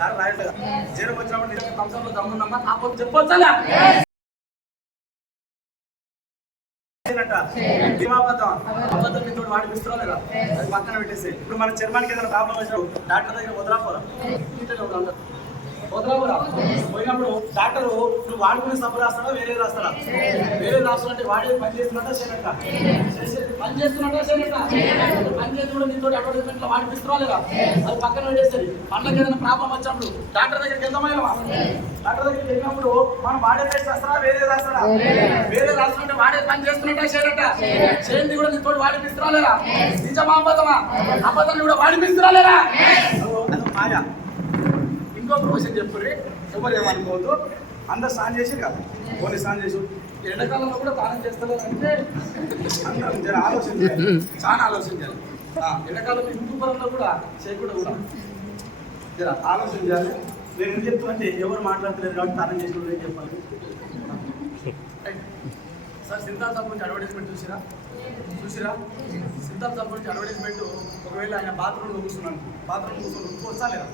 దాని రాయట్లేదు జ్వరం వచ్చినప్పుడు నిజంగా కంసంలో దమ్ముందమ్మా కాకపోతే చెప్పొచ్చా అబద్ధం మీతో వాడిపిస్తున్నా లేదా అది పక్కన పెట్టేసి ఇప్పుడు మన చర్మానికి ఏదైనా ప్రాబ్లం వచ్చినప్పుడు డాక్టర్ దగ్గర వదలకపోరా వదలకపోరా పోయినప్పుడు డాక్టర్ నువ్వు వాడుకునే సబ్బు రాస్తాడా వేరే రాస్తాడా వేరే రాస్తాడంటే వాడే పని చేస్తున్నట్ట చేయనట్ట పని చేస్తున్నట్ట చేయనట్ట పని చేస్తున్నా నీతో అడ్వర్టైజ్మెంట్ లో వాడిపిస్తున్నా లేదా అది పక్కన పెట్టేసేది పండ్లకి ఏదైనా ప్రాబ్లం వచ్చినప్పుడు డాక్టర్ దగ్గరికి వెళ్దామా డాక్టర్ దగ్గరికి వెళ్ళినప్పుడు మనం వాడే పేస్ట్ రాస్తాడా వేరే రాస్తాడా వేరే రాస్తుంటే వాడే పని చేస్తున్నట్ట చేయనట్ట చేయండి కూడా నీతో వాడిపిస్తున్నా లేదా నిజమా అబద్ధమా అబద్ధాన్ని కూడా వాడిపిస్తున్నా లేదా మాయా ఇంకో ప్రొఫెషన్ చెప్పుర్రి ఎవరు ఏమనుకోవద్దు అందరు స్నానం చేసి కాదు ఓన్లీ స్నానం చేసి ఎండాకాలంలో కూడా స్నానం చేస్తలేదు అంటే అందరం జర ఆలోచించాలి చాలా ఆలోచించాలి ఎండాకాలం హిందూ పరంలో కూడా చేయకుండా కూడా జర ఆలోచించాలి నేను ఏం చెప్తానంటే ఎవరు మాట్లాడతలేదు కాబట్టి స్నానం చేసి ఏం చెప్పాలి సార్ సింతాల్ సాబ్ గురించి అడ్వర్టైజ్మెంట్ చూసిరా సింతాల్ సాబ్ గురించి అడ్వర్టైజ్మెంట్ ఒకవేళ ఆయన బాత్రూంలో కూర్చున్నాను బాత్రూంలో కూర్చొని వస్తా లేదా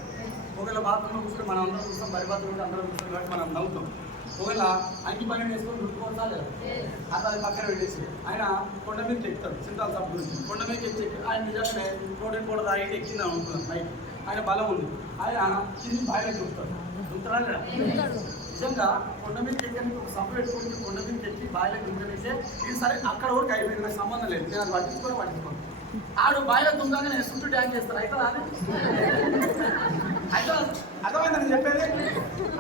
ఒకవేళ బాత్రూంలో కూర్చొని మనం అందరం చూస్తాం బరి బాత్రూంలో అందరం చూస్తాం కాబట్టి మనం నవ్వుతాం ఒకవేళ అంకి పని వేసుకొని రుట్టుకోవచ్చా లేదా అట్లా అది పక్కన పెట్టేసి ఆయన కొండ మీదకి ఎక్కుతాడు సింతాల్ సాబ్ గురించి కొండ మీదకి ఎక్కి ఆయన నిజంగానే ప్రోటీన్ పౌడర్ తాగి ఎక్కిందని అనుకున్నాను పైకి ఆయన బలం ఉంది ఆయన కింది బాయిలో చూస్తాడు దుంతరా లేదా నిజంగా కొండ మీదకి ఎక్కడానికి ఒక సభ పెట్టుకుంటే కొండ మీదకి ఎక్కి బాయిలో దుంకనేసే ఇది సరే అక్కడ వరకు అయిపోయింది నాకు సంబంధం లేదు నేను అది పట్టించుకోను ఆడు బాయిలో దుంకగానే చుట్టూ డ్యాన్స్ చేస్తారు అయితే అయితే అర్థమైందా నేను చెప్పేది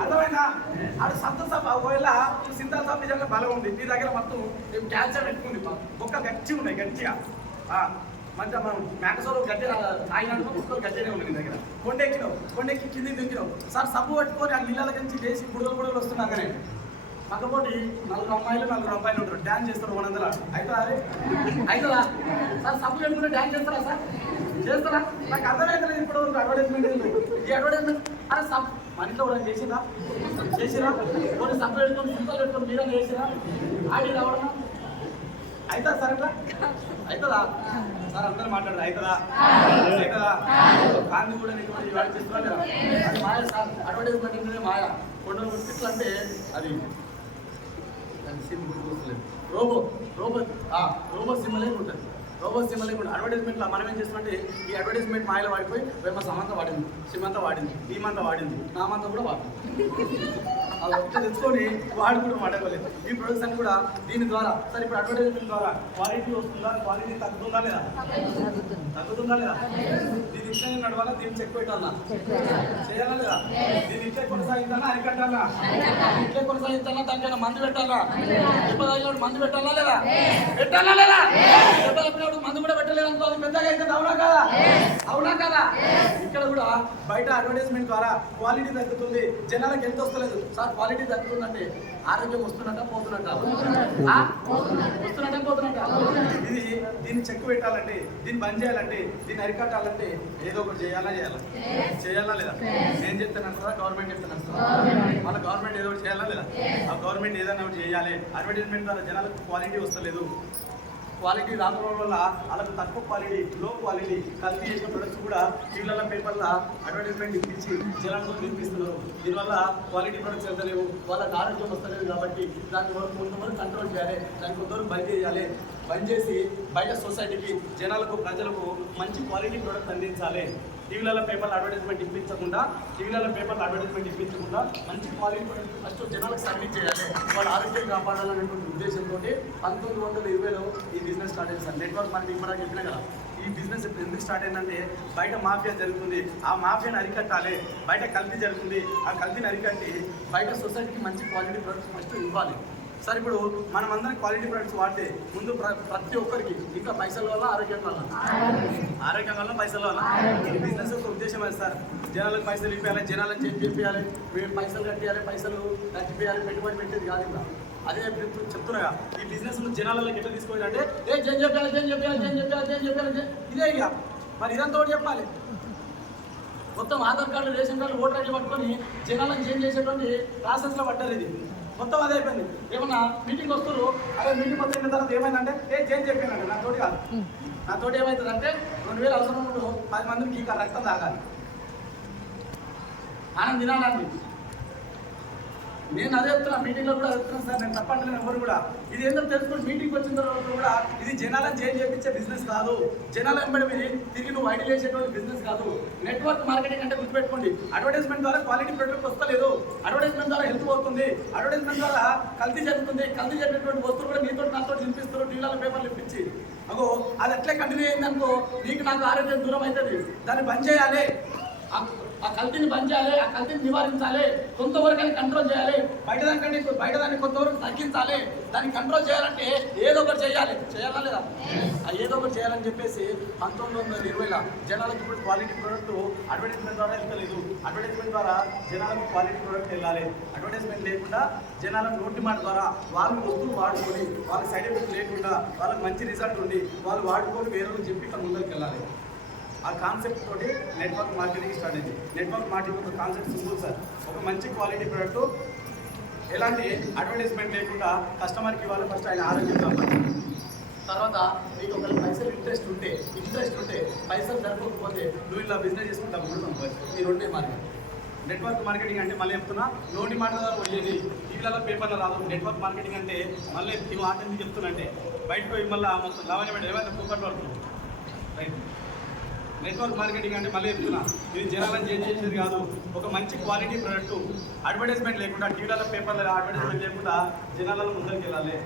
అర్థమైందా ఆడు సంతోష ఒకవేళ సింతాల్ సాబ్ నిజంగా బలం ఉంది మీ దగ్గర మొత్తం క్యాన్సర్ ఎక్కువ ఒక్క గట్టి ఉన్నాయి గట్టిగా మంచిగా మనం మేకసోలో గట్టి తాగినట్టు ముక్కలు గట్టిగానే ఉన్నాయి మీ దగ్గర కొండెక్కి కింది దింకినావు సార్ సబ్బు పట్టుకొని ఆ నీళ్ళ నుంచి చేసి బుడగలు వస్తున్నాగానే పక్కపోటి 4 అమ్మాయిలు 4 అబ్బాయిలు ఉంటారు డ్యాన్స్ చేస్తారు 100 అవుతుందా సార్ సబ్బు పెట్టుకుని డ్యాన్స్ చేస్తారా సార్ చేస్తారా నాకు అర్థమైతే ఇప్పుడు అడ్వర్టైజ్మెంట్ ఈ అడ్వర్టైజ్మెంట్ అరే సబ్ మన ఇంట్లో కూడా చేసిరా కొన్ని సబ్బు పెట్టుకొని సింతలు పెట్టుకొని మీరే చేసిరా ఆడి రావడం అవుతుందా సార్ అట్లా అవుతుందా సార్ అందరూ మాట్లాడరు అవుతుందా కాంతి కూడా నీకు వాడు చేస్తున్నా లేదా అది మాయ సార్ అడ్వర్టైజ్మెంట్ అంటే మాయ కొండ ఇట్లా అంటే అది రోబో సిమ్మలే ఉంటుంది అడ్వర్టైజ్మెంట్లో మనం ఏం చేస్తామంటే ఈ అడ్వర్టైజ్మెంట్ మాయలు వాడిపోయి రేపు సమంత వాడింది సిమంత వాడింది ఈమంత వాడింది నామంత కూడా వాడింది అలా తెచ్చుకొని వాడు కూడా వాడగలేదు ఈ ప్రొడక్ట్స్ అన్ని కూడా దీని ద్వారా సరే ఇప్పుడు అడ్వర్టైజ్మెంట్ ద్వారా క్వాలిటీ వస్తుందా క్వాలిటీ తగ్గుతుందా లేదా దీని ఇట్లే నడవాలా దీన్ని చెక్ పెట్టాలా చేయాలా లేదా దీన్ని ఇట్లే కొనసాగించాలా అరికట్టాలా ఇట్లే కొనసాగించాలా దానికైనా మందు పెట్టాలా దెబ్బ మందు పెట్టాలా లేదా మందు కూడా పెట్టలేదు అనుకో అది పెద్దగా అయితే అవునా కదా ఇక్కడ కూడా బయట అడ్వర్టైజ్మెంట్ ద్వారా క్వాలిటీ తగ్గుతుంది జనాలకు ఎంత వస్తలేదు సార్ క్వాలిటీ తగ్గుతుందంటే ఆరోగ్యం వస్తున్నట్ట పోతున్నట్ట ఇది దీన్ని చెక్ పెట్టాలంటే దీన్ని బంద్ చేయాలంటే దీన్ని అరికట్టాలంటే ఏదో ఒకటి చేయాలా లేదా నేను చెప్తాను సార్ గవర్నమెంట్ చెప్తాను సార్ మన గవర్నమెంట్ ఏదో ఒకటి చేయాలా లేదా ఆ గవర్నమెంట్ ఏదైనా ఒకటి చేయాలి అడ్వర్టైజ్మెంట్ ద్వారా జనాలకు క్వాలిటీ వస్తలేదు క్వాలిటీ రాకపోవడం వల్ల వాళ్ళకు తక్కువ క్వాలిటీ లో క్వాలిటీ కల్తీ చేసిన ప్రొడక్ట్స్ కూడా టీవీలలో పేపర్లో అడ్వర్టైజ్మెంట్ ఇప్పించి జనాలకు వినిపిస్తున్నారు దీనివల్ల క్వాలిటీ ప్రొడక్ట్స్ వెళ్తలేవు వాళ్ళకి ఆరోగ్యం వస్తలేదు కాబట్టి దాన్ని కొంతవరకు కంట్రోల్ చేయాలి దాన్ని కొంతవరకు బంద్ చేసి బయట సొసైటీకి ప్రజలకు మంచి క్వాలిటీ ప్రొడక్ట్ అందించాలి టీవీలలో పేపర్లు అడ్వర్టైజ్మెంట్ ఇప్పించకుండా మంచి క్వాలిటీ ప్రొడక్ట్ ఫస్ట్ జనాలకు సబ్మిట్ చేయాలి వాళ్ళ ఆరోగ్యం కాపాడాలనేటువంటి ఉద్దేశంతో 1920లో ఈ బిజినెస్ స్టార్ట్ అయింది సార్ నెట్వర్క్ మనకి ఇప్పుడు చెప్పినా కదా ఈ బిజినెస్ ఎందుకు స్టార్ట్ అయిందంటే బయట మాఫియా జరుగుతుంది ఆ మాఫియాని అరికట్టాలి బయట కల్తీ జరుగుతుంది ఆ కల్తీని అరికట్టి బయట సొసైటీకి మంచి క్వాలిటీ ప్రొడక్ట్స్ ఫస్ట్ ఇవ్వాలి సార్ ఇప్పుడు మనం అందరం క్వాలిటీ ప్రొడక్ట్స్ వాడితే ముందు ప్రతి ఒక్కరికి ఇంకా పైసల వల్ల ఆరోగ్యం వల్ల పైసల వల్ల ఈ బిజినెస్ ఒక ఉద్దేశం అది సార్ జనాలకు పైసలు ఇప్పించాలి జనాలను చేయాలి పైసలు కట్టియాలి పైసలు కట్టిపోయాలి పెట్టుబడి పెట్టేది కాదు ఇంకా అదే చెప్తున్నాగా ఈ బిజినెస్ జనాలకి ఎట్లా తీసుకోవాలంటే చేంజ్ చెప్పాలి ఇదే ఇక మరి ఇదంతా ఒకటి చెప్పాలి మొత్తం Aadhaar card ration card voter ID పట్టుకొని జనాలను చేంజ్ చేసేటువంటి ప్రాసెస్లో పడ్డారు ఇది మొత్తం అదే అయిపోయింది ఏమన్నా మీటింగ్ వస్తారు అదే మీటింగ్ వచ్చిన తర్వాత ఏమైందంటే చేంజ్ చెప్పానండి నాతోటి ఏమవుతుందంటే 2000 అవసరం 10 మందికి ఇంకా రక్తం తాగాలి ఆనంద్ తినాలండి. నేను అదే చెప్తున్నా, మీటింగ్లో కూడా చెప్తున్నాను సార్, నేను తప్పంటలేను ఎవరు కూడా. ఇది ఏంటో తెలుసుకుని మీటింగ్కి వచ్చిన తర్వాత కూడా ఇది జనాలను చేయించే బిజినెస్ కాదు, జనాల వెంబడి తిరిగి నువ్వు ఐడియా చేసేటువంటి బిజినెస్ కాదు. నెట్వర్క్ మార్కెటింగ్ అంటే గుర్తుపెట్టుకోండి, అడ్వర్టైజ్మెంట్ ద్వారా క్వాలిటీ ప్రొడక్ట్ వస్తలేదు, అడ్వర్టైజ్మెంట్ ద్వారా హెల్త్ పోతుంది, అడ్వర్టైజ్మెంట్ ద్వారా కల్తీ జరుగుతుంది, కల్తీ జరిగినటువంటి వస్తువులు కూడా నీతో నాతో నింపిస్తారు, టీవీలలో పేపర్లు ఇప్పించి. అగో అది అట్లే కంటిన్యూ అయిందనుకో నీకు నాకు ఆరోగ్యం దూరం అవుతుంది. దాన్ని బంద్ చేయాలి, ఆ కల్తీని బంద్ చేయాలి, ఆ కల్తీని నివారించాలి, కొంతవరకు అని కంట్రోల్ చేయాలి, బయటదాన్ని కొంతవరకు తగ్గించాలి. దాన్ని కంట్రోల్ చేయాలంటే ఏదో ఒకటి చేయాలా లేదా? ఆ ఏదో ఒకటి చేయాలని చెప్పేసి 1920లో జనాలకు ఇప్పుడు క్వాలిటీ ప్రోడక్ట్ అడ్వర్టైజ్మెంట్ ద్వారా వెళ్తలేదు. అడ్వర్టైజ్మెంట్ ద్వారా జనాలకు క్వాలిటీ ప్రోడక్ట్ వెళ్ళాలి. అడ్వర్టైజ్మెంట్ లేకుండా జనాల నోటి మాట ద్వారా వాళ్ళు వస్తువులు వాడుకొని వాళ్ళకి సైడ్ ఎఫెక్ట్ లేకుండా వాళ్ళకి మంచి రిజల్ట్ ఉండి వాళ్ళు వాడుకొని వేరే చెప్పి ఇక్కడ ముందరికి వెళ్ళాలి. ఆ కాన్సెప్ట్ తోటి నెట్వర్క్ మార్కెటింగ్ స్టార్ట్ అయింది. నెట్వర్క్ మార్కెటింగ్ ఒక కాన్సెప్ట్ సింపుల్ సార్, ఒక మంచి క్వాలిటీ ప్రోడక్ట్ ఎలాంటి అడ్వర్టైజ్మెంట్ లేకుండా కస్టమర్కి ఇవ్వాలి. ఫస్ట్ ఆయన ఆరోగ్యం కావాలి, తర్వాత నీకు ఒకవేళ పైసలు ఇంట్రెస్ట్ ఉంటే పైసలు సరిపోకపోతే నువ్వు ఇలా బిజినెస్ చేసుకుని డబ్బులు సంపాదించు. ఈ రెండే మార్కెట్. నెట్వర్క్ మార్కెటింగ్ అంటే మళ్ళీ చెప్తున్నా, నోటి మాట ద్వారా పోయేది, టీవీలలో పేపర్లో రాదు. నెట్వర్క్ మార్కెటింగ్ అంటే మళ్ళీ ఈ మాట ఎందుకు చెప్తున్నంటే బయటకు పోయి మళ్ళీ మొత్తం లావణ్య ఏమైనా కూకట్ పడుతుంది రైట్. నెట్వర్క్ మార్కెటింగ్ అంటే మళ్ళీ చెప్తున్నా, ఇది జనాలను చేసేది కాదు, ఒక మంచి క్వాలిటీ ప్రోడక్ట్ అడ్వర్టైజ్మెంట్ లేకుండా టీవీలలో పేపర్లో అడ్వర్టైజ్మెంట్ లేకుండా జనాలను ముందరికి వెళ్ళాలి.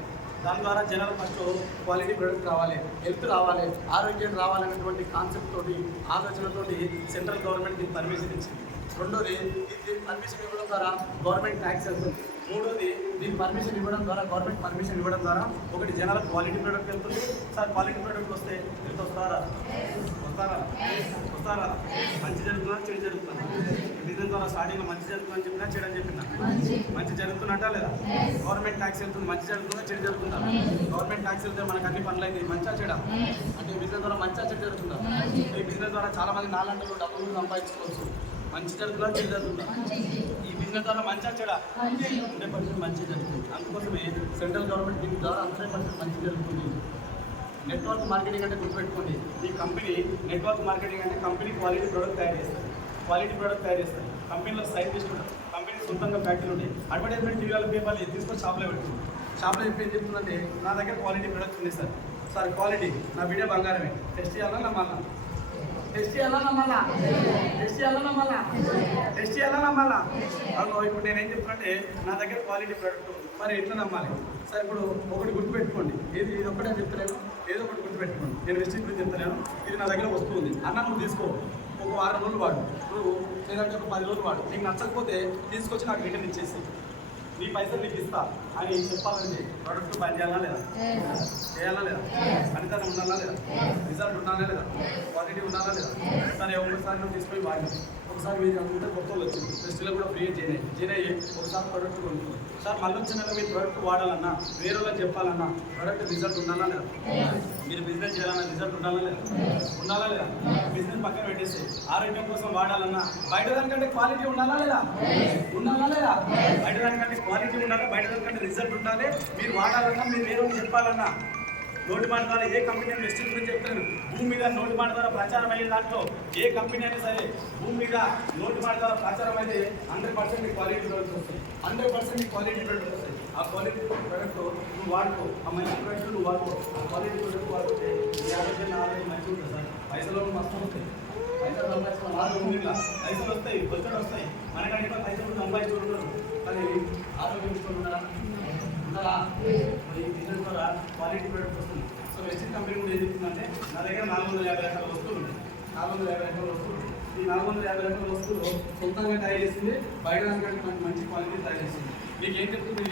దాని ద్వారా జనాలు ఫస్ట్ క్వాలిటీ ప్రోడక్ట్ రావాలి, హెల్త్ రావాలి, ఆరోగ్యం రావాలనేటువంటి కాన్సెప్ట్ తోటి ఆలోచనతోటి సెంట్రల్ గవర్నమెంట్ దీనికి పర్మిషన్ ఇచ్చింది. రెండోది దీనికి పర్మిషన్ ఇవ్వడం ద్వారా గవర్నమెంట్ ట్యాక్స్ వెళ్తుంది. మూడోది దీనికి పర్మిషన్ ఇవ్వడం ద్వారా గవర్నమెంట్ పర్మిషన్ ఇవ్వడం ద్వారా ఒకటి జనాలకు క్వాలిటీ ప్రోడక్ట్ వెళ్తుంది. సార్ క్వాలిటీ ప్రోడక్ట్ వస్తే ఎంత వస్తారా మంచి జరుగుతుందా చెడు జరుగుతుందా? బిజినెస్ ద్వారా స్టార్టింగ్లో మంచి జరుగుతుందని చెప్పినా చెడు అని చెప్పినా మంచి జరుగుతున్నట్టా లేదా? గవర్నమెంట్ ట్యాక్స్ వెళ్తుంది, మంచి జరుగుతుందా చెడు జరుగుతుందా? గవర్నమెంట్ ట్యాక్స్ వెళ్తే మనకు అన్ని పనులు అయితే మంచిగా చెడా? అంటే బిజినెస్ ద్వారా మంచిగా చెడు జరుగుతుందా? ఈ బిజినెస్ ద్వారా చాలా మంది నాలుగు డబ్బులు సంపాదించుకోవచ్చు. మంచి జరుగుతుందా చెడు జరుగుతుందా? ఈ బిజినెస్ ద్వారా మంచిగా చెడా? 100% మంచి జరుగుతుంది. అందుకోసమే సెంట్రల్ గవర్నమెంట్ దీని ద్వారా 100% మంచి జరుగుతుంది. నెట్వర్క్ మార్కెటింగ్ అంటే గుర్తుపెట్టుకోండి, ఈ కంపెనీ నెట్వర్క్ మార్కెటింగ్ అంటే కంపెనీ క్వాలిటీ ప్రోడక్ట్ తయారు చేస్తారు. కంపెనీలో సైంటిస్ట్ ఉంటారు, కంపెనీ సొంతంగా ఫ్యాక్టరీలు ఉంటాయి. అడ్వర్టైజ్మెంట్ టీవీల పేపర్లు తీసుకొని షాప్లో పెడుతుంది. షాప్లో చెప్పి ఏం చెప్తుందంటే నా దగ్గర క్వాలిటీ ప్రొడక్ట్స్ ఉంది సార్ క్వాలిటీ నా బిడ్డ బంగారమే, టెస్ట్ చేయాలన్నా మళ్ళా ఇప్పుడు నేనేం చెప్తున్నంటే నా దగ్గర క్వాలిటీ ప్రోడక్ట్ మరి ఎట్లా నమ్మాలి సార్? ఇప్పుడు ఒకటి గుర్తుపెట్టుకోండి, ఇది ఒక్కటే చెప్తలేను, ఏదో ఒకటి గుర్తుపెట్టుకోండి. నేను వెస్టింగ్ గురించి చెప్తలేను, ఇది నా దగ్గర వస్తువు ఉంది అన్న, నువ్వు తీసుకో, ఒక 6 రోజులు వాడు, నువ్వు లేదంటే ఒక 10 రోజులు వాడు, నీకు నచ్చకపోతే తీసుకొచ్చి నాకు రిటర్న్ ఇచ్చేసి నీ పైసలు నీకు ఇస్తా అని చెప్పాలంటే ప్రోడక్ట్ పని చేయాలా లేదా? పనితనం ఉండాలా లేదా? రిజల్ట్ ఉండాలా లేదా? క్వాలిటీ ఉండాలా లేదా? సరే ఒకసారి నువ్వు తీసుకొని వాడి, ఒకసారి మీరు అనుకుంటే కొత్తలు వచ్చింది ఫెస్టివల్ కూడా ఫ్రీ చేయనయ్యి ఒకసారి ప్రోడక్ట్ కొనుక్కోండి సార్. మళ్ళీ వచ్చిన మీరు ప్రోడక్ట్ వాడాలన్నా వేరే వాళ్ళకి చెప్పాలన్నా ప్రోడక్ట్ రిజల్ట్ ఉండాలా లేదా? మీరు బిజినెస్ చేయాలన్నా రిజల్ట్ ఉండాలా లేదా? బిజినెస్ పక్కన పెట్టేసి ఆరోగ్యం కోసం వాడాలన్నా బయట దానికంటే క్వాలిటీ ఉండాలా లేదా? బయట దానికంటే క్వాలిటీ ఉండాలి, బయట దానికంటే రిజల్ట్ ఉండాలి. మీరు వాడాలన్నా మీరు వేరే చెప్పాలన్నా నోటి మాట ద్వారా ఏ కంపెనీ అని వెస్టింగ్ గురించి చెప్తాను. భూమి మీద నోటి మాట ద్వారా ప్రచారం అయ్యే దాంట్లో ఏ కంపెనీ అయినా సరే భూమి మీద నోటి మాట ద్వారా ప్రచారం అయితే 100% క్వాలిటీ ప్రొడక్ట్స్ వస్తాయి. 100% క్వాలిటీ ప్రొడక్ట్స్ వస్తాయి. ఆ క్వాలిటీ ప్రొడక్ట్ నువ్వు వాడుకో, ఆ మంచి ప్రొడక్ట్ నువ్వు వాడుకో, ఆ క్వాలిటీ ప్రొడక్ట్ వాడుకుంటే ఈ ఆరోగ్యం మంచిగా ఉంటుంది సార్. పైసలు మస్తు వస్తాయి, పైసలు వస్తాయి, కొత్తలు వస్తాయి. మనకంటే పైసలు సంపాదించుకుంటున్నారు కానీ ఆరోగ్యం ఇస్తున్నారా? ఈ బిజినెస్ ద్వారా క్వాలిటీ ప్రొడక్ట్ వస్తుంది. సో వెస్టింగ్ కంపెనీ కూడా ఏం చెప్తుందంటే నా దగ్గర 450 రకాల వస్తువులు ఉన్నాయి. 450 రకాల వస్తువులు, ఈ 450 రకాల వస్తువులు సొంతంగా తయారు చేసింది, బయట దానికంటే మనకి మంచి క్వాలిటీ తయారు చేసింది. మీకు ఏం చెప్తుంది?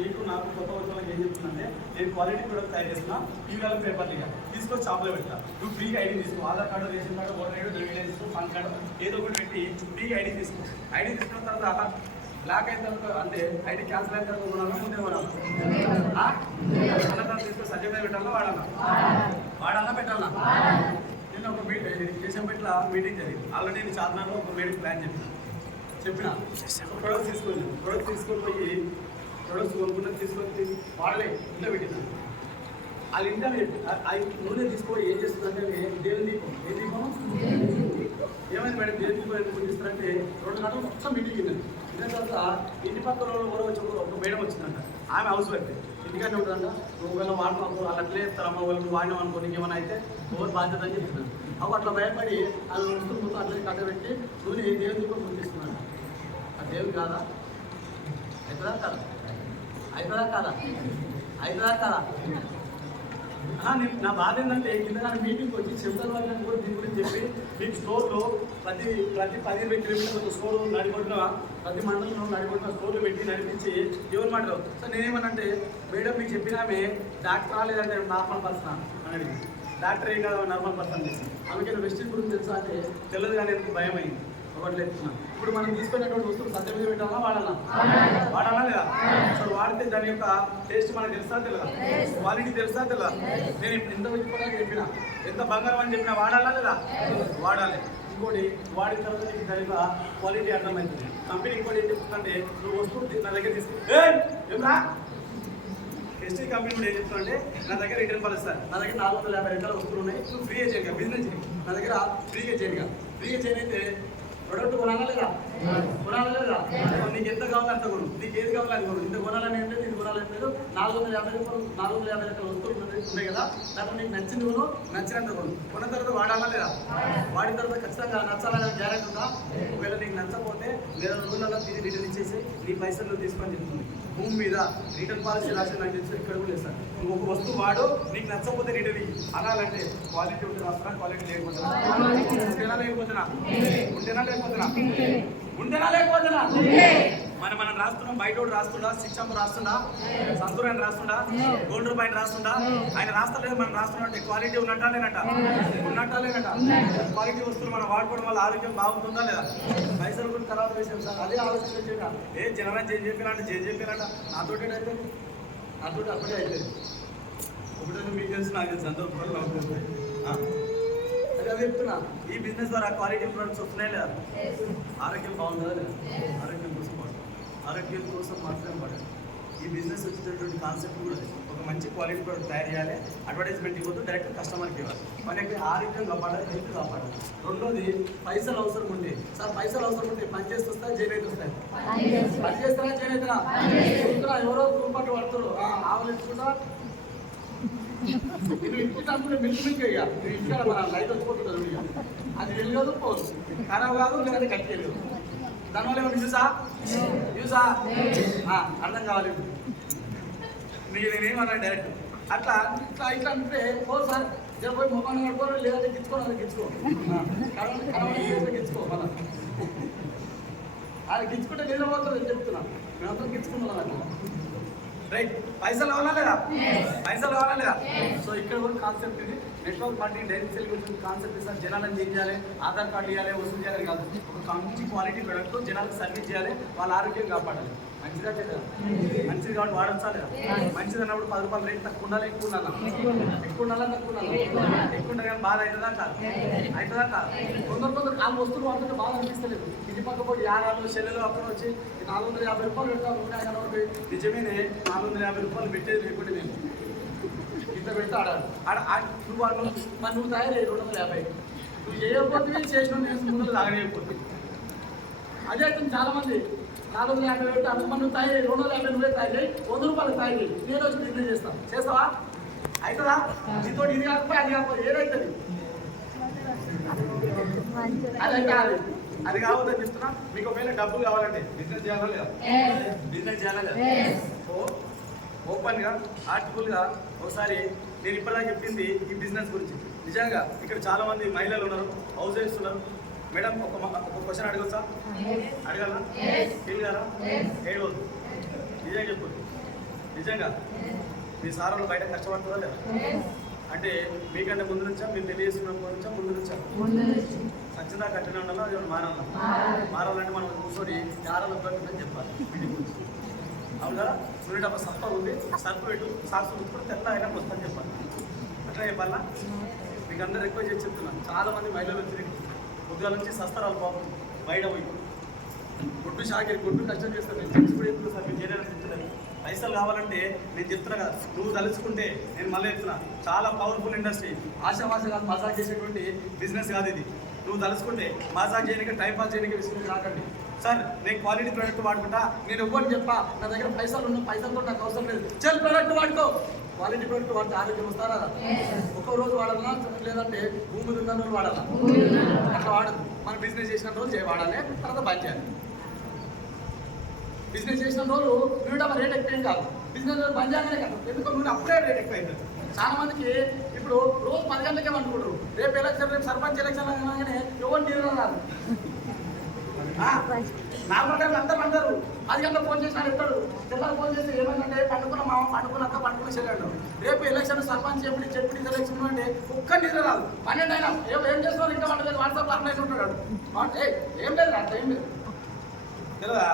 నీకు నాకు కొత్త వస్తువులకు ఏం చెప్తుందంటే నేను క్వాలిటీ ప్రొడక్ట్ తయారు చేస్తున్నా, టీవీల పేపర్లుగా తీసుకొని షాప్లో పెట్టా, నువ్వు ఫ్రీ ఐడి తీసుకో, Aadhaar card, ration card, voter ID, driving licence, PAN card ఏదో ఒకటి పెట్టి ఫ్రీ ఐడి తీసుకో. ఐడి తీసుకున్న తర్వాత బ్లాక్ అయిన తర్వాత అంటే ఐడి క్యాన్సిల్ అయిన తర్వాత కొనాలా ముందే కొనాలా? తీసుకొని సజ్జమే పెట్టాలా పెట్టాలా? నేను ఒక కేశంపేట్ల మీటింగ్ జరిగింది. ఆల్రెడీ నేను చార్మినార్లో ఒక మీటింగ్ ప్లాన్ చెప్పిన ప్రొడక్ట్స్ తీసుకొని పోయి ప్రొడక్ట్స్ కొనుక్కున్నది తీసుకొని వాడలే ఇంట్లో పెట్టినాను. వాళ్ళ ఇంట్లో నూనె తీసుకొని ఏం చేస్తుందంటే దేవుని దీపం, ఏ దీపం ఏమైంది మేడం దేవుని దీపం ఎందుకు పూజిస్తారంటే 2 కాదు మొత్తం మీటింగ్ వెళ్ళింది. ఇదే తర్వాత ఇంటి పక్కన ఎవరో వచ్చి ఒక మేడం వచ్చిందంట. ఆమె హౌస్ వైఫ్ ఇంటికనే ఉంటుందంట. నువ్వు ఒకవేళ వాడుకోకు వాళ్ళు అట్లే చెప్తారమ్మ వాళ్ళు వాడినాం అనుకో నీకేమైనా అయితే ఎవరు బాధ్యత అని చెప్తున్నాను. అవి అట్లా భయపడి వాళ్ళు వస్తూ అట్లే కట్టబెట్టి నువ్వు ఏ దేవుని కూడా గుర్తిస్తున్నాను. ఆ దేవుడు కాదా? అవుతుందా కాదా? అవుతుందా కాదా? అవుతుందా కాదా? నా బాధ ఏంటంటే కింద మీటింగ్కి వచ్చి చెప్తారు వాళ్ళని కూడా దీని గురించి చెప్పి మీకు స్టోర్లో ప్రతి 10-20 కిలోమీటర్లు స్టోర్ నడిపడిన ప్రతి మండలంలో నడిపడిన స్టోర్లు పెట్టి నడిపించి ఎవరు మాట్లాడు. సో నేనేమనంటే మేడం మీకు చెప్పినామే డాక్టర్ లేదంటే నార్మల్ పర్సన్ అని అడిగింది. డాక్టర్ ఏం కాదు నార్మల్ పర్సన్ చేసి ఆమెకి వెస్టిన్ గురించి తెలుసా అంటే తెలియదు కానీ ఎందుకు భయం అయింది. ఒకటి చెప్తున్నాను. ఇప్పుడు మనం తీసుకునేటువంటి వస్తువులు సత్యం మీద పెట్టాలా వాడాలా లేదా? అసలు వాడితే దాని యొక్క టేస్ట్ మనకు తెలుసా తెలియదా? క్వాలిటీ తెలుసా తెలియదా? నేను ఎంత పెట్టుకోవడానికి చెప్పినా ఎంత బంగారం అని చెప్పినా వాడాలా లేదా? వాడాలి. ఇంకోటి వాడిన తర్వాత నీకు దాని యొక్క క్వాలిటీ అర్థమవుతుంది. కంపెనీ ఇంకోటి ఏం చెప్తుందంటే నువ్వు వస్తువు నా దగ్గర తీసుకుంటా ఎస్టీ కంపెనీ కూడా ఏం చెప్తుందంటే నా దగ్గర రిటర్న్ పాలిస్తారు. నా దగ్గర 450 రకాల వస్తువులు ఉన్నాయి. నువ్వు ఫ్రీగా చేయగా బిజినెస్ చేయి. నా దగ్గర ఫ్రీగా చేయనైతే ప్రొడక్ట్ కొనాలా లేదా? నీకు ఎంత కావాలో అంత కొను. నీకు ఏది కావాలని కొను. ఇంత కొనాలని ఏం లేదు, ఇది కొనాలని లేదు. 450 రకాల వస్తువులు ఉన్నాయి కదా, దాంట్లో నీకు నచ్చింది కొను, నచ్చినంత కొను. కొన్న తర్వాత వాడాలా లేదా? వాడిన తర్వాత ఖచ్చితంగా నచ్చాలని గ్యారెంటీ ఉందా? ఒకవేళ నీకు నచ్చకపోతే 2 రోజులలో తిరిగి రిటర్న్ ఇచ్చేసి నీ పైసలు తీసుకొని చెప్తుంది. భూమి మీద రిటర్న్ పాలసీ రాసి నాకు తెలుసు ఇక్కడ కూడా లేదు సార్. నువ్వు ఒక వస్తువు వాడు నీకు నచ్చకపోతే రిటర్న్ ఇయ్యి అనాలంటే క్వాలిటీ ఉంటే రాస్తున్నా, క్వాలిటీ లేకపోతున్నా మనం రాస్తున్నాం. బయట రాస్తుండా, శిక్షణ రాస్తుండా, సంతూరాన్ని రాస్తుండా, గోల్డ్ రూపాయని రాస్తుండా, ఆయన రాస్తలేదు మనం రాస్తున్నా అంటే క్వాలిటీ ఉన్నట్టా లేనట? క్వాలిటీ వస్తువులు మనం వాడుకోవడం వల్ల ఆరోగ్యం బాగుంటుందా లేదా? పైసలు కూడా తర్వాత విషయం సార్. అదే ఆలోచన చేయక జనరల్ చెప్పినట్ట నాతో అయితే నాతో అప్పుడే అయితే ఒకటే మీకు తెలుసు నాకు తెలుసు అందరూ అదే చెప్తున్నా. ఈ బిజినెస్ ద్వారా క్వాలిటీ ప్రొడక్ట్స్ వస్తున్నాయి లేదా? ఆరోగ్యం బాగుంటుందా లేదా? ఆరోగ్యం కోసం మాత్రమే పడాలి. ఈ బిజినెస్ వచ్చేటటువంటి కాన్సెప్ట్ కూడా ఒక మంచి క్వాలిటీ ప్రొడక్ట్ తయారు చేయాలి. అడ్వర్టైజ్మెంట్ ఇవ్వద్దు, డైరెక్ట్ కస్టమర్కి ఇవ్వాలి. మనకి ఆరోగ్యం కాపాడాలి, హెల్త్ కాపాడాలి. రెండోది పైసలు అవసరం ఉంటే సార్ పైసలు అవసరం ఉంటే పని చేసి వస్తాయి, జైలు అయితే వస్తాయి. పని చేస్తారా జైలు అవుతున్నా? ఎవరో రూపాయలు పడుతున్నారు ఆవులు ఎత్తుకుంటా ఇది ఇంటికంటే మిల్క్ ఇక ఇంకా మన లైట్ వచ్చిపోతుంది. అది వెళ్ళదు పోదు, ఖరాబ్ కాదు, లేదంటే కట్టి వెళ్ళదు. దానివల్ల ఏమన్నా యూసా అర్థం కావాలి. మీకు నేనేమన్నా డైరెక్ట్ అట్లా అంటే పో సార్ పోయి మొబైల్ కట్టుకోవాలి, లేదంటే గిచ్చుకో మళ్ళీ అది గిచ్చుకుంటే నిద్ర పోతుంది అని చెప్తున్నా. మేమంతా గిచ్చుకున్నాం అట్లా రైట్. పైసలు కావాలా లేదా? సో ఇక్కడ కూడా కాన్సెప్ట్ ఇది. నెట్వర్క్ మార్కెటింగ్ డైరెక్ట్ సేల్ గురించి కాన్సెప్ట్ ఇస్తారు. జనాలను ఏం చేయాలి? ఆధార్ కార్డు ఇవ్వాలి, వసూలు చేయాలి కాదు. ఒక మంచి క్వాలిటీ ప్రొడక్ట్ జనాలకు సర్వీస్ చేయాలి, వాళ్ళ ఆరోగ్యం కాపాడాలి. మంచిదా కదా? మంచిది కాబట్టి వాడచ్చా లేదా? మంచిది అన్నప్పుడు 10 రూపాయలు రేట్ తక్కువ ఉండాలి, ఎక్కువ ఉండాలి ఎక్కువ ఉండాలి కానీ బాధ అవుతుందా కాదు? కొందరు ఆ వస్తువులు వాడుతుంటే బాధ అనిపిస్తలేదు. ఇంటి పక్క పోయి యానాలు చెల్లెలు అక్కడ వచ్చి 450 రూపాయలు పెడతాను. 150 నిజమేనే 450 రూపాయలు పెట్టేది లేకుండా నేను ఇంత పెడితే నువ్వు తయారయ్యి 250 నువ్వు చేయకపోతే చేసిన ముందు తాగలేకపోతే అదే అయితే చాలా మంది 450 పెట్టి అనుకుని నువ్వు తయారయ్యి 250 నువ్వే తయారయ్యి 100 రూపాయలు తయారయ్యి నేను వచ్చి బిజినెస్ చేస్తావా? అవుతుందా? నీతో ఇది కాకపోతే అది కాకపోతే ఏదైతుంది అది కావద్దని చెప్తున్నా. మీకు ఒకవేళ డబ్బులు కావాలంటే బిజినెస్ చేయాలా లేదా? ఓపెన్గా ఆర్టికల్గా ఒకసారి నేను ఇప్పటిదాకా చెప్పింది ఈ బిజినెస్ గురించి. నిజంగా ఇక్కడ చాలామంది మహిళలు ఉన్నారు, హౌస్ వైఫ్స్ ఉన్నారు. మేడం ఒక క్వశ్చన్ అడగచ్చా? అడగలనా? తెలియదా? ఏడవద్దు. నిజంగా చెప్పు. నిజంగా మీ సార్లు బయట కష్టపడుతుందా లేదా? అంటే మీకంటే ముందు నుంచా, మీరు తెలియజేసుకున్నప్పటి నుంచా ముందు నుంచా? సచ్చినా కట్టిన ఉండాలా, అది మారాలంటే మనం కూర్చొని యారాలు ఉపయోగించని చెప్పాలి. మీటింగ్ గురించి అవును కదా? సూర్యుడు అప్పుడు సప్ప ఉంది, సర్పు పెట్టు, సాక్స్ కూడా తెల్ల అయినా వస్తుందని చెప్పాలి. అట్లా చెప్పాలా? మీకు అందరూ ఎక్కువ చేసి చెప్తున్నాను. చాలామంది మహిళలు వచ్చి ఉద్యోగాల నుంచి సస్తరాలు పాపం బయట పోయి గుడ్డు షాకి గుడ్డు కష్టం చేస్తాను. నేను తెలిసి కూడా చెప్తున్నా సార్, మీరు చేయడానికి చెప్తున్నాను. పైసలు కావాలంటే నేను చెప్తున్నా కదా, నువ్వు తలుచుకుంటే నేను మళ్ళీ చెప్తున్నా, చాలా పవర్ఫుల్ ఇండస్ట్రీ. ఆశామాష కాదు, మజాక్ చేసేటువంటి బిజినెస్ కాదు ఇది. నువ్వు తలుచుకుంటే మజాక్ చేయడానికి, టైం పాస్ చేయడానికి విషయం కాకండి. సార్ నేను క్వాలిటీ ప్రోడక్ట్ వాడుకుంటా, నేను ఎవ్వరు చెప్పా నా దగ్గర పైసలు ఉన్న పైసలతో నాకు అవసరం లేదు, చెల్ ప్రోడక్ట్ వాడుకో. క్వాలిటీ ప్రోడక్ట్ వాడితే ఆరోగ్యం వస్తారా? ఒక్కో రోజు వాడాలన్నా, లేదంటే భూమి ఉన్న రోజు వాడాలా? అట్లా వాడదు. మనం బిజినెస్ చేసిన రోజు వాడాలి, తర్వాత బంద్ చేయాలి. బిజినెస్ చేసిన రోజు నువ్వు రేట్ ఎక్కువ కాదు, బిజినెస్ బంద్ చేయగానే కాదు, ఎందుకు నువ్వు అప్పుడే రేట్ ఎక్కువ అవుతుంది. చాలా మందికి ఇప్పుడు రోజు 10 గంటలకే అనుకుంటారు, రేపు ఎలక్షన్, రేపు సర్పంచ్ ఎలక్షన్ అనగానే ఎవరు నీరు రాదు. నార్మల్ అందరూ అంటారు 10 గంటలకు ఫోన్ చేసినా ఎత్తాడు, తెల్లారి ఫోన్ చేస్తే ఏమైందంటే పండుకున్న మామ, పండుకున్నాక పండుకున్న చెల్లాడు, రేపు ఎలక్షన్ సర్పంచ్ చెప్పి ఎలక్షన్ అంటే ఒక్క నిద్ర రాదు. 12 అయినా ఏం చేస్తున్నారు, ఇంకా వంటలేదు, వాట్సాప్లో ఆన్లైన్ ఉంటున్నాడు. ఏం లేదు అట్లా ఏం లేదు తెలియదా?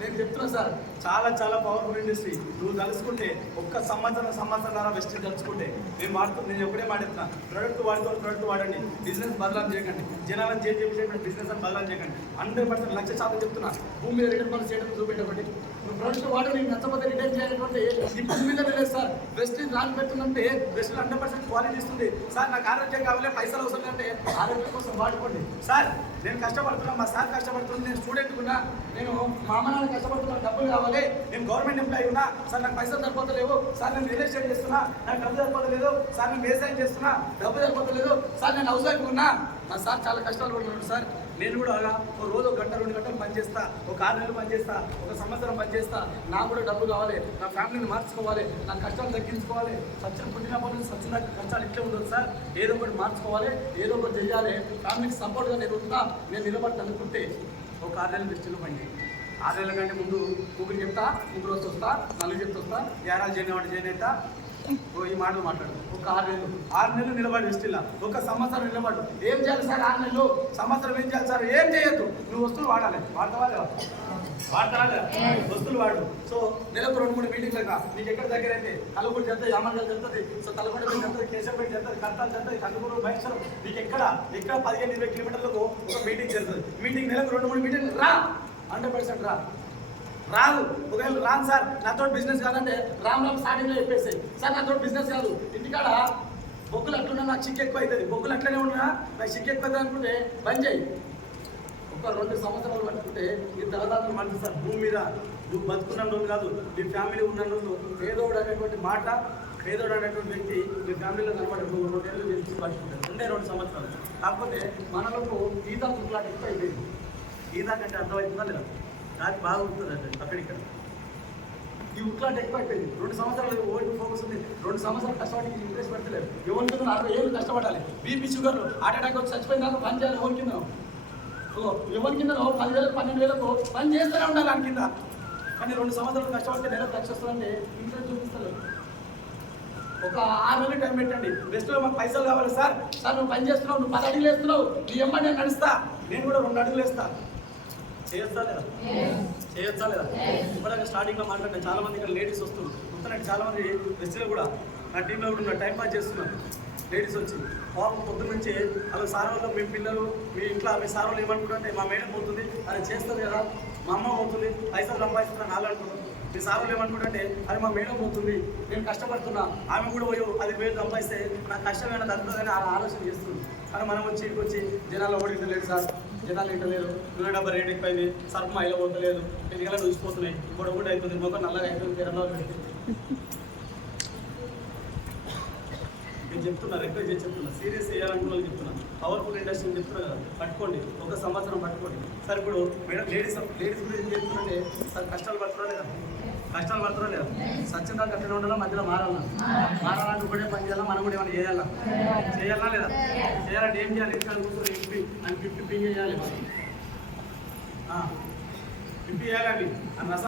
నేను చెప్తున్నా సార్, చాలా చాలా పవర్ఫుల్ ఇండస్ట్రీ. నువ్వు తలుచుకుంటే ఒక్క సంవత్సరం బెస్ట్ తలుచుకుంటే నేను ఒకటే మాట్లాడుతున్నా, ప్రోడక్ట్ వాడండి, బిజినెస్ బదలాం చేయకండి, జనాలను చేసేటువంటి బిజినెస్ అని బదలాం చేయకండి. 100% 1,00,000% చెప్తున్నా. భూమి మీద రిటర్న్ పాలసీ చేయడం చూపెట్టబట్టి నువ్వు ప్రోడక్ట్ వాడి నీకు నచ్చకపోతే రిటర్న్ చేయాలంటే ఇప్పుడు మీద వెళ్ళలేదు సార్. బెస్ట్ రాని పెడుతుందంటే బెస్ట్ 100% క్వాలిటీ ఇస్తుంది సార్. నాకు ఆరోగ్యం కావాలి, పైసలు అవసరం అంటే ఆరోగ్యం కోసం వాడుకోండి సార్. నేను కష్టపడుతున్నా, మా సార్ కష్టపడుతున్నా, నేను స్టూడెంట్ ఉన్నా, నేను మా అమ్మ నాన్న కష్టపడుతున్నా, డబ్బులు కావాలి, నేను గవర్నమెంట్ ఎంప్లాయీ ఉన్నా సార్, నాకు పైసలు సరిపోతలేవు సార్, నేను రియల్ ఎస్టేట్ చేస్తున్నా, నాకు డబ్బు సరిపోతలేదు సార్, నేను వ్యవసాయం చేస్తున్నా, డబ్బు సరిపోతలేదు సార్, నేను హౌస్ వైఫ్ ఉన్నా. మా సార్ చాలా కష్టాలు పడుతున్నాడు సార్. నేను కూడా ఒక రోజు 1 గంట 2 గంటలు పనిచేస్తా, ఒక 6 నెలలు పనిచేస్తా, ఒక సంవత్సరం పనిచేస్తా, నాకు కూడా డబ్బు కావాలి, నా ఫ్యామిలీని మార్చుకోవాలి, నా కష్టాలు తగ్గించుకోవాలి. పుట్టినప్పటి నుంచి సచ్చిన కష్టాలు ఇట్లే ఉండదు సార్, ఏదో ఒకటి మార్చుకోవాలి, ఏదో ఒకటి చెయ్యాలి, ఫ్యామిలీకి సపోర్ట్గా నేను ఉంటున్నా, నేను నిలబడి అనుకుంటే ఒక 6 నెలల దృష్టిలో పని 6 నెలల కంటే ముందు ముగ్గురు చెప్తా, ముగ్గురు వస్తూ వస్తా, 4 చెప్తూ వస్తా, 11 చేయని అవుతా, ఈ మాటలు మాట్లాడు. ఒక 6 నెలలు నిలబడి దృష్టిలా, ఒక సంవత్సరం నిలబడు. ఏం చేయాలి సార్ 6 నెలలు, సంవత్సరం ఏం చేయాలి సార్? ఏం చేయొద్దు, నువ్వు వస్తువులు వాడాలి. వాడతావా లేదా? వస్తువులు వాడు. సో నెలకు 2-3 మీటింగ్లుగా నీకు ఎక్కడ దగ్గర అయితే కలుగుడు చెప్తుంది, యామర్గల్ చెప్తుంది, సో తలకొండ చెప్తుంది, కేశవపేట చెప్తుంది, కర్తాలు చెప్తుంది, కందుకూరు, బైక్సరం, నీకు ఎక్కడ 15-20 కిలోమీటర్లకు ఒక మీటింగ్ జరుగుతుంది. మీటింగ్ నెలకు 2-3 మీటింగ్ రా, 100% రాదు. ఒకవేళ రాను సార్ నాతో బిజినెస్ కాదంటే రామ్ స్టార్టింగ్లో చెప్పేసి సార్ నాతో బిజినెస్ కాదు, ఇంటికాడ బొగ్గులు అట్లున్నా నాకు చిక్కు ఎక్కువ అవుతుంది, బొగ్గులు అట్లనే ఉన్నా నాకు చిక్కు ఎక్కువ అవుతుంది అనుకుంటే బంద్ చేయి. ఒక 2 సంవత్సరాలు పట్టుకుంటే ఈ తలదాతలు మంది సార్. భూమి మీద నువ్వు బతుకున్న రోజు కాదు, నీ ఫ్యామిలీ ఉన్న రోజు పేదోడు అనేటువంటి మాట, పేదోడు అనేటువంటి వ్యక్తి నీ ఫ్యామిలీలో కనబడి 2 ఏళ్ళు చేసి పట్టుకుంటారు. 2 సంవత్సరాలు. కాకపోతే మనలకు ఈత కుట్లాట ఎక్కువ అయిపోయింది. ఈత కంటే అర్థమవుతుందా లేదా? నాకు బాగా ఉంటుంది అంటే అక్కడిక్కడ ఈ ఉట్లాట ఎక్కువ అయిపోయింది. 2 సంవత్సరాలు ఓల్డ్ ఫోకస్ ఉంది, 2 సంవత్సరాలు కష్టపడి ఇంట్రెస్ట్ పెట్టలేదు. ఎవరి కింద 40 ఏళ్ళు కష్టపడాలి. బీపీ షుగర్లు హార్ట్ అటాక్ వచ్చి చచ్చిపోయిన దాకా పని చేయాలి. ఎవరి కింద 10,000-12,000 పని చేస్తూనే ఉండాలి దాని కింద. కానీ 2 సంవత్సరాలు కష్టపడితే నెలకు లక్ష వస్తుందంటే ఇంట్రెస్ట్ చూపిస్తారు. ఒక 6 నెలలు టైం పెట్టండి. బెస్ట్లో మాకు పైసలు కావాలి సార్. సార్ నువ్వు పని చేస్తున్నావు, నువ్వు 10 అడుగులు వేస్తున్నావు, నీ ఎమ్మ నేను నడుస్తా, నేను కూడా 2 అడుగులు వేస్తా. చేయొచ్చా లేదా? ఇప్పుడు స్టార్టింగ్లో మాట్లాడితే చాలా మంది ఇక్కడ లేడీస్ వస్తున్నారు, వస్తున్నట్టు చాలా మంది బెస్ట్లో కూడా నా టీంలో కూడా టైం పాస్ చేస్తున్నారు. లేడీస్ వచ్చి పాపం పొద్దున్న నుంచి అలా సార్ వాళ్ళు, మీ పిల్లలు, మీ ఇంట్లో మీ సార్ వాళ్ళు ఏమనుకుంటారంటే మా మేడం పోతుంది, అది చేస్తుంది కదా, మా అమ్మ పోతుంది, పైసలు సంపాదిస్తున్నా నాలుగు అనుకుంటున్నాను. మీ సార్ వాళ్ళు ఏమనుకుంటారంటే అది మా మేడం పోతుంది, నేను కష్టపడుతున్నా, ఆమె కూడా పోయి 10,000 సంపాదిస్తే నాకు కష్టమైన తగ్గుతుందని అలా ఆలోచన చేస్తుంది. కానీ మనం వచ్చి ఇక్కడికి వచ్చి జనాలు ఓడించలేదు సార్, జనాలు ఇంటలేదు, నూనె డబ్బా రేట్ ఎక్కువైంది, సర్ఫ్ మైలో పోతలేదు, ఎన్నికలు చూసిపోతున్నాయి, గొడవ కూడా అవుతుంది, మొక్క నల్లగా అవుతుంది, తెరలో పెట్టి నేను చెప్తున్నా, రిక్వెస్ట్ చేసి చెప్తున్నా, సీరియస్ చేయాలనుకున్న వాళ్ళు చెప్తున్నా, పవర్ఫుల్ ఇండస్ట్రీ చెప్తున్నా కదా, పట్టుకోండి, 1 సంవత్సరం పట్టుకోండి సార్. ఇప్పుడు మేడం లేడీస్ గురించి ఏం చెప్తుంటే సార్ కష్టాలు పడుతున్నా లేదా? సత్యంగా కట్టిన ఉండాలా, మధ్యలో మారాలంటే ఒకటే పని చేయాలా, మనం కూడా ఏమైనా చేయాలా లేదా? చేయాలంటే ఏం చేయాలి? ఎక్కడ కూర్చొని అని 50 చేయాలి, 50 చేయాలండి. ఆ రసాలు